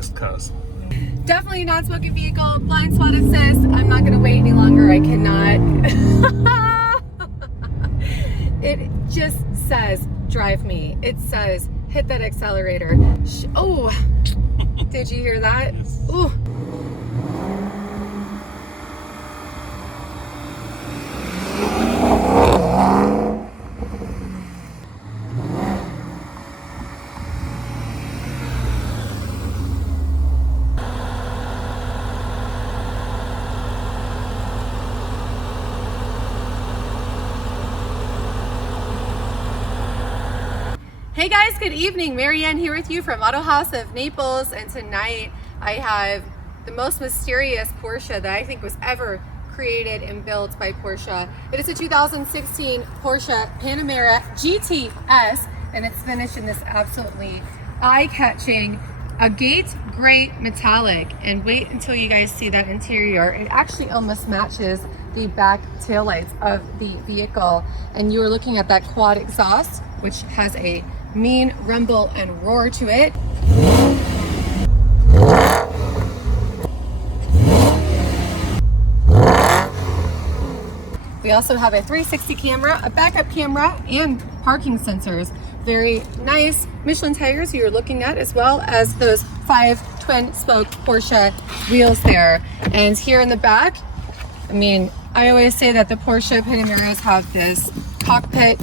best cars. Definitely not smoking vehicle. Blind spot assist. I'm not going to wait any longer. I cannot. It just says drive me. It says hit that accelerator. Oh, did you hear that? Yes. Ooh. Hey guys, good evening. Marianne here with you from Autohaus of Naples, and tonight I have the most mysterious Porsche that I think was ever created and built by Porsche. It is a 2016 Porsche Panamera GTS, and it's finished in this absolutely eye-catching Agate Grey metallic. And wait until you guys see that interior. It actually almost matches the back taillights of the vehicle, and you are looking at that quad exhaust, which has a mean rumble and roar to it. We also have a 360 camera, a backup camera, and parking sensors. Very nice Michelin tires you're looking at, as well as those 5 twin spoke Porsche wheels there. And here in the back, I mean, I always say that the Porsche Panameras have this cockpit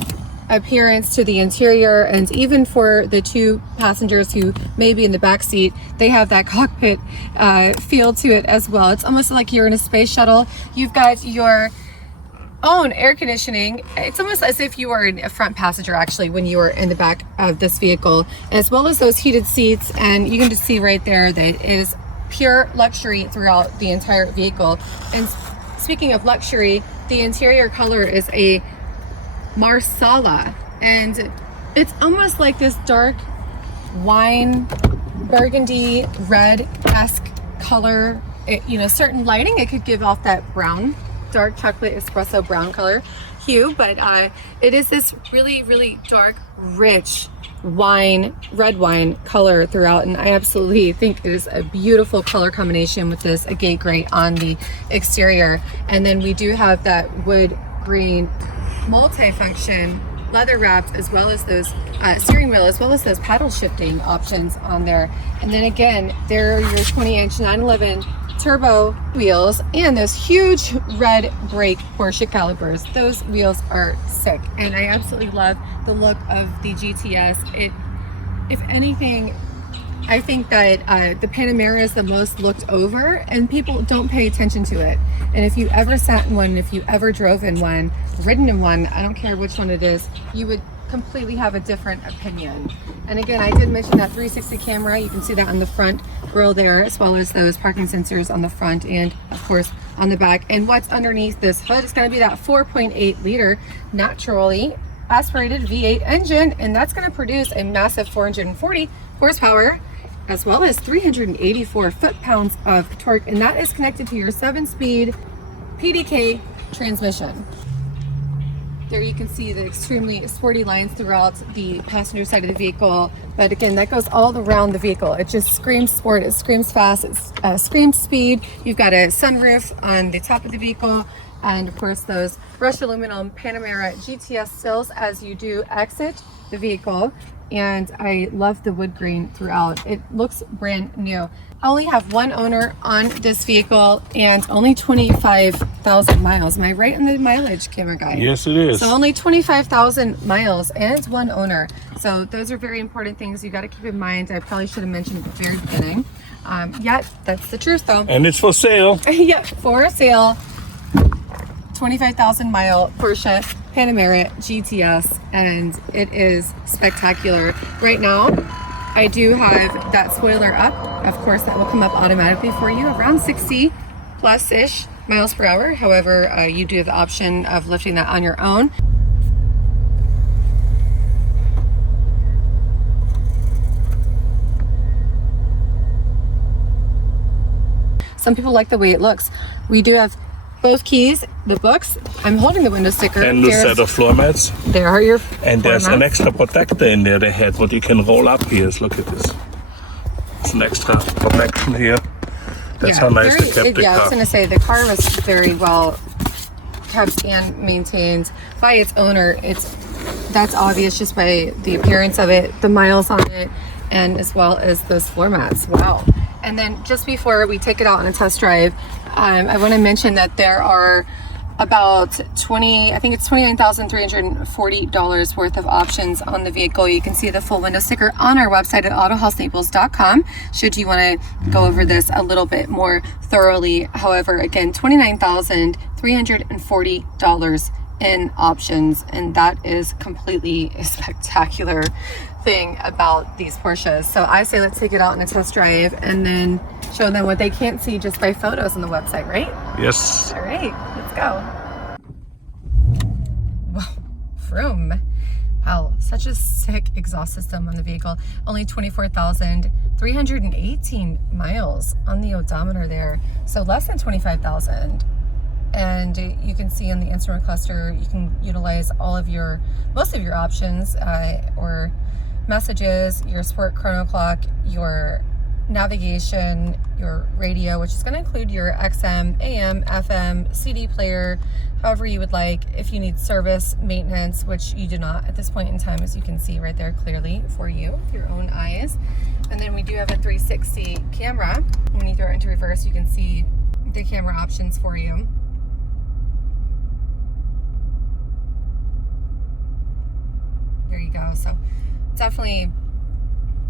appearance to the interior, and even for the 2 passengers who may be in the back seat, they have that cockpit feel to it as well. It's almost like you're in a space shuttle. You've got your own air conditioning. It's almost as if you were a front passenger actually when you were in the back of this vehicle, as well as those heated seats. And you can just see right there that it is pure luxury throughout the entire vehicle. And speaking of luxury, the interior color is a Marsala, and it's almost like this dark wine burgundy red-esque color. You know, certain lighting it could give off that brown, dark chocolate espresso brown color hue, but it is this really dark, rich wine, red wine color throughout, and I absolutely think it is a beautiful color combination with this agate gray on the exterior. And then we do have that wood green multi-function leather wrapped, as well as those steering wheel, as well as those paddle shifting options on there. And then again, there are your 20-inch 911 turbo wheels and those huge red brake Porsche calipers. Those wheels are sick, and I absolutely love the look of the GTS. If anything, I think that the Panamera is the most looked over, and people don't pay attention to it. And if you ever sat in one, if you ever drove in one, ridden in one, I don't care which one it is, you would completely have a different opinion. And again, I did mention that 360 camera. You can see that on the front grille there, as well as those parking sensors on the front and of course on the back. And what's underneath this hood is going to be that 4.8 liter naturally aspirated V8 engine, and that's going to produce a massive 440 horsepower, as well as 384 foot-pounds of torque, and that is connected to your 7-speed PDK transmission. There you can see the extremely sporty lines throughout the passenger side of the vehicle, but again, that goes all around the vehicle. It just screams sport, it screams fast, it screams speed. You've got a sunroof on the top of the vehicle, and of course those brushed aluminum Panamera GTS sills as you do exit the vehicle. And I love the wood grain throughout. It looks brand new. I only have one owner on this vehicle and only 25,000 miles. Am I right on the mileage, camera guy? Yes, it is. So only 25,000 miles and one owner. So those are very important things you got to keep in mind. I probably should have mentioned at the very beginning. Yet that's the truth though. And it's for sale. Yeah, for sale. 25,000 mile Porsche Panamera GTS, and it is spectacular. Right now, I do have that spoiler up. Of course, that will come up automatically for you around 60 plus-ish miles per hour. However, you do have the option of lifting that on your own. Some people like the way it looks. We do have both keys, the books. I'm holding the window sticker. And the set of floor mats. There are your And there's floor an mats. extra protector in there they had, what you can roll up here. Look at this. It's an extra protection here. That's how nice they kept the I was car. going to say the car was very well kept and maintained by its owner. That's obvious just by the appearance of it, the miles on it, and as well as those floor mats. Wow. And then just before we take it out on a test drive, I want to mention that there are about $29,340 worth of options on the vehicle. You can see the full window sticker on our website at autohausnaples.com should you want to go over this a little bit more thoroughly. However, again, $29,340 in options, and that is completely a spectacular thing about these Porsches. So I say let's take it out on a test drive and then show them what they can't see just by photos on the website, right? Yes. All right, let's go. Wow, vroom. Wow, such a sick exhaust system on the vehicle. Only 24,318 miles on the odometer there. So less than 25,000. And you can see on the instrument cluster, you can utilize most of your options or messages, your sport chrono clock, your navigation, your radio, which is going to include your XM, AM, FM, CD player, however you would like. If you need service, maintenance, which you do not at this point in time, as you can see right there clearly for you with your own eyes. And then we do have a 360 camera. When you throw it into reverse, you can see the camera options for you. There you go. So definitely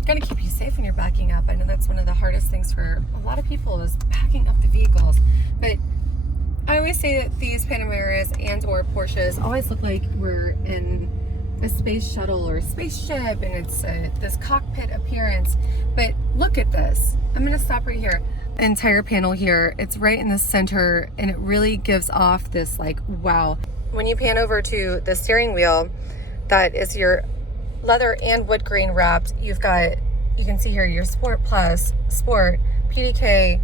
going to keep you safe when you're backing up. I know that's one of the hardest things for a lot of people is backing up the vehicles. But I always say that these Panameras and or Porsches always look like we're in a space shuttle or spaceship, and it's this cockpit appearance. But look at this. I'm going to stop right here. The entire panel here, it's right in the center, and it really gives off this like, wow. When you pan over to the steering wheel, that is your leather and wood grain wrapped. You've got, you can see here your Sport Plus, Sport, PDK,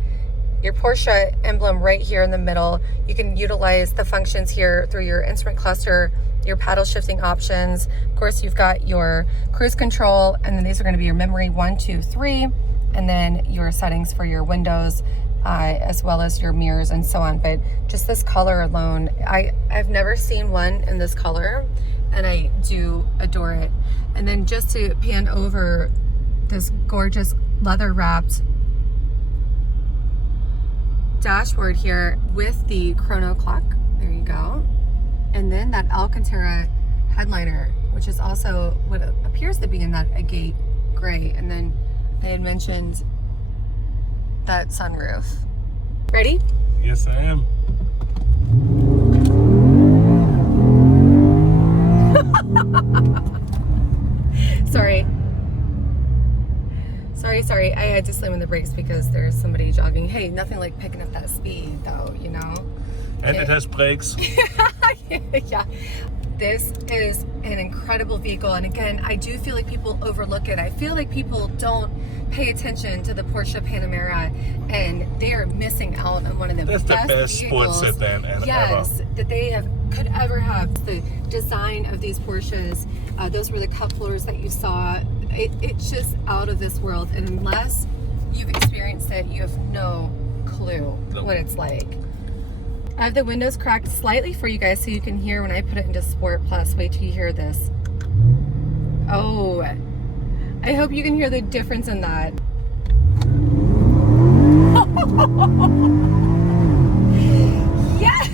your Porsche emblem right here in the middle. You can utilize the functions here through your instrument cluster, your paddle shifting options. Of course, you've got your cruise control, and then these are going to be your memory 1, 2, 3, and then your settings for your windows, as well as your mirrors and so on. But just this color alone, I've never seen one in this color, and I do adore it. And then just to pan over this gorgeous leather wrapped dashboard here with the chrono clock. There you go. And then that Alcantara headliner, which is also what appears to be in that Agate Grey. And then they had mentioned that sunroof. Ready? Yes, I am. Sorry, I had to slam on the brakes because there's somebody jogging. Hey, nothing like picking up that speed though, you know? And it has brakes. Yeah. This is an incredible vehicle, and again, I do feel like people overlook it. I feel like people don't pay attention to the Porsche Panamera, and they are missing out on one of the best sports sedan ever. That they could ever have. The design of these Porsches, those were the cup holders that you saw. It's just out of this world, and unless you've experienced it, you have no clue what it's like. I have the windows cracked slightly for you guys so you can hear when I put it into Sport Plus. Wait till you hear this. Oh, I hope you can hear the difference in that. Yeah!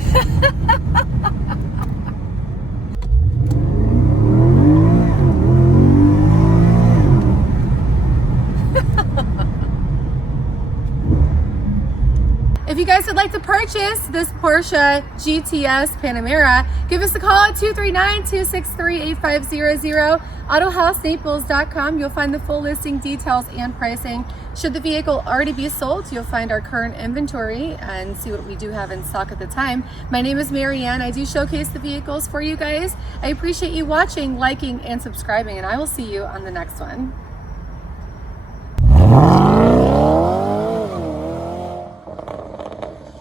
If you guys would like to purchase this Porsche GTS Panamera, give us a call at 239-263-8500. Autohausnaples.com. You'll find the full listing details and pricing. Should the vehicle already be sold, you'll find our current inventory and see what we do have in stock at the time. My name is Marianne. I do showcase the vehicles for you guys. I appreciate you watching, liking, and subscribing, and I will see you on the next one.